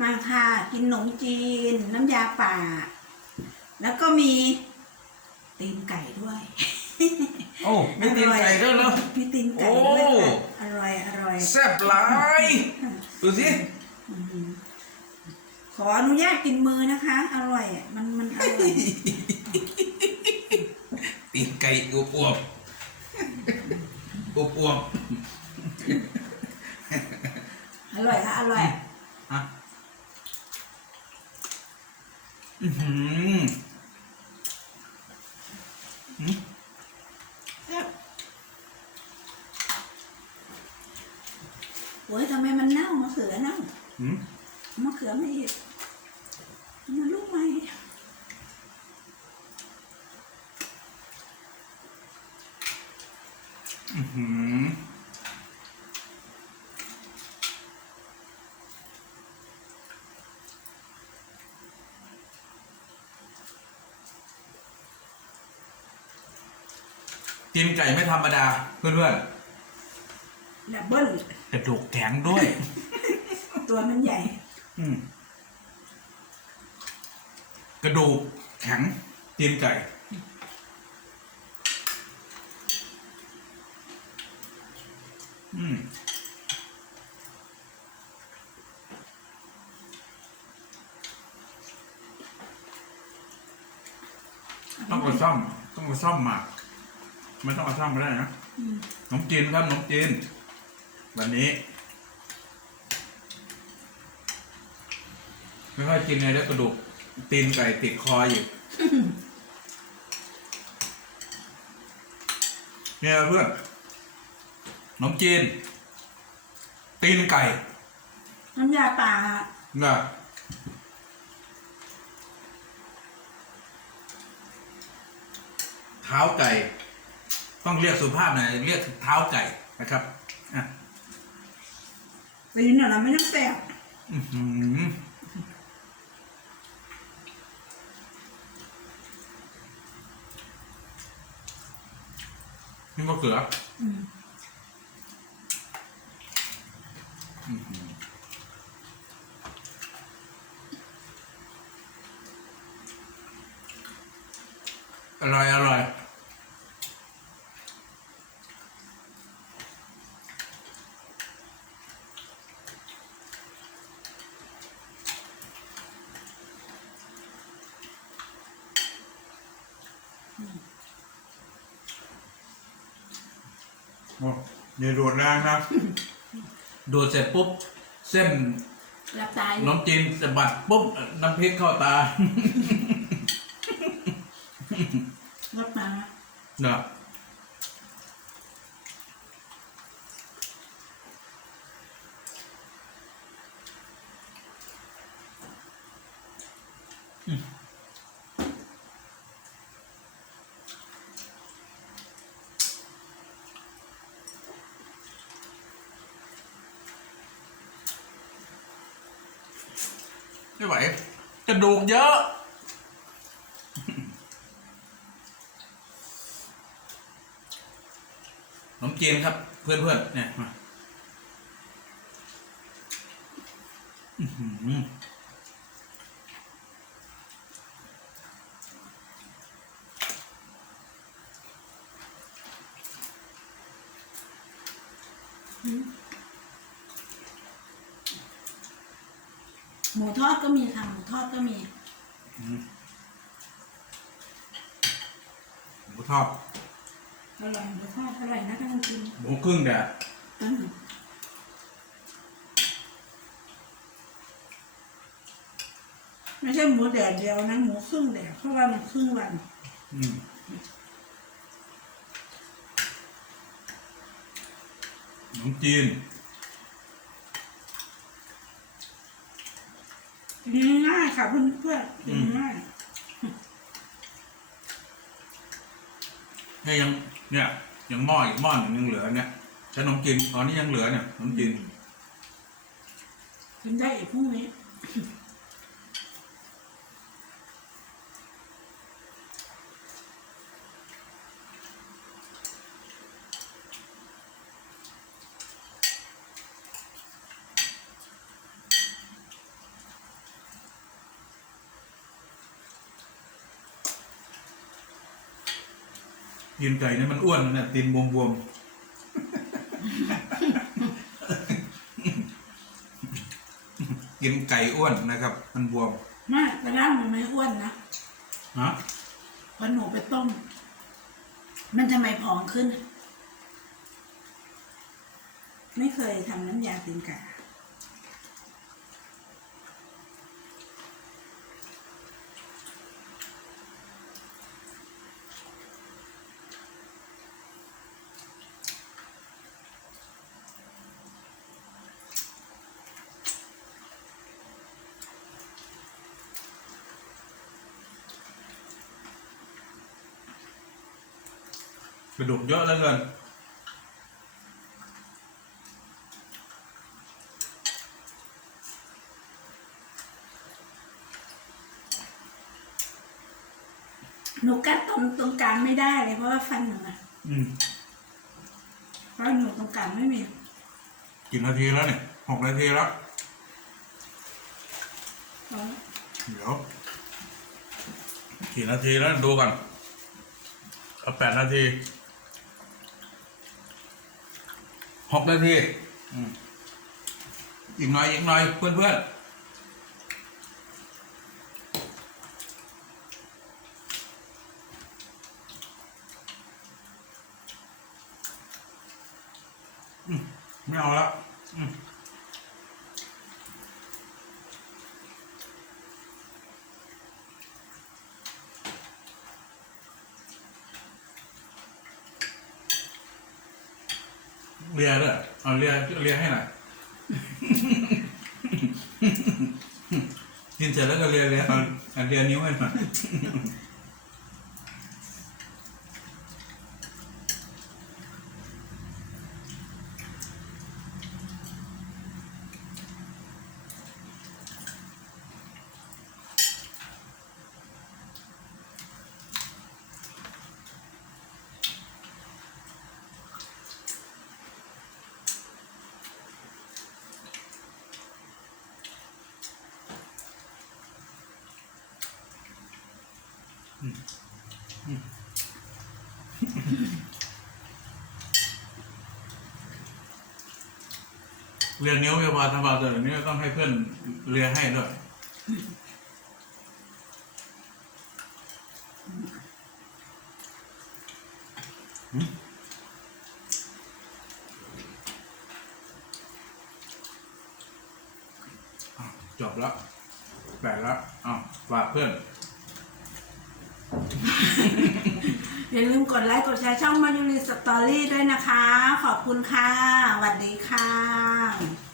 มาค่ะกินขนมจีน น้ำยาป่า แล้วก็มีตีนไก่ด้วย โอ้ไม่ตีนไก่ด้วยเหรอมีตีนไก่ด้วยโอ้ค่ะอร่อยอร่อยแซ่บหลายดูสิอืมขออนุญาตกินมือนะคะ อร่อยอะมันมันอร่อยตีนไก่อวบอวบอวบอวบอร่อยค่ะอร่อยฮะ อือหือหืมแซ่บโอ้ยทำไมมันเน่ามะเขือเน่าหืมมะเขือไม่อีกมันลูกไหมอื้อหือ ตีนไก่ไม่ธรรมดาเพื่อนดับเบิ้ลๆกระดูกแข็งด้วย ตัวมันใหญ่ อืมกระดูกแข็งตีนไก่ อืมต้องเอาซ่อม ต้องเอาซ่อมหมัก ไม่ต้องเอาซ่อมไม่ได้นะอืมขนมจีนครับขนมจีน วันนี้ไม่ค่อยกินเลยแล้วกระดูกตีนไก่ติดคออยู่เนี่ยเพื่อนขนมจีน ตีนไก่ น้ำยาป่านะเท้าไก่ ต้องเรียกสุภาพหน่อยเรียกเท้าไก่นะครับอะตีนน่ะเราไม่ต้องแซ่บอื้อหือนี่มะเขืออืมอร่อยอร่อย อ้อย่าโดดแรงนะโดดเสร็จปุ๊บ เส้นหลับตายน้ำจีนสะบัดปุ๊บ น้ำพริกเข้าตา รถมาเนาะ ไม่ไหวกระดูกเยอะขนมจีนครับ เพื่อนเพื่อนๆเนี่ยมาอื้อ หือหมูทอดก็มีค่ะหมูทอดก็มีหมูทอดอร่อยหมูทอดอร่อยนะท่านกินหมูครึ่งแดดอืมไม่ใช่หมูแดดเดียวนะหมูครึ่งแดดเพราะว่ามันครึ่งวัน อืมขนมจีน กินง่ายๆค่ะเพื่อนๆกินง่ายเนี่ยยังเนี่ยยังหม้ออีกหม้อหนึ่งยังเหลือเนี่ยขนมจีนตอนนี้ยังเหลือเนี่ยขนมจีนกินได้อีกพรุ่งนี้ กินไก่นี่มันอ้วนนะเนี่ยตีนบวมๆกินไก่อ้วนนะครับ มันบวมไม่แต่ร่างมันไม่อ้วนนะฮะเพราะหนูไปต้ม มันทำไมผอมขึ้น ไม่เคยทำน้ำยาตีนไก่ ระดูกเยอะเหลือเกินหนูกัดตรงตรงกลางไม่ได้เลยเพราะว่าฟันหนูอะอืมเพราะหนูตรงกลางไม่มีกี่นาทีแล้วเนี่ยหกนาทีแล้ว เพราะเดี๋ยวกี่นาทีแล้วดูก่อนเอาแปดนาที หกนาทีอีกหน่อยอีกหน่อยเพื่อนเพื่อนไม่เอาแล้ว เลียด้วยเอาเลียเลียให้หน่อยกินเสร็จแล้วก็เลียเลียเอาเอาเลียนิ้วให้หน่อย เลียนิ้วไม่พอทำบาต่เดี๋ยวนี้ต้องให้เพื่อนเลียให้ด้วยจบแล้วแปดแล้วอ้าวฝากเพื่อน อย่าลืมกดไลค์กดแชร์ช่องมายูริสตอรี่ด้วยนะคะ ขอบคุณค่ะสวัสดีค่ะ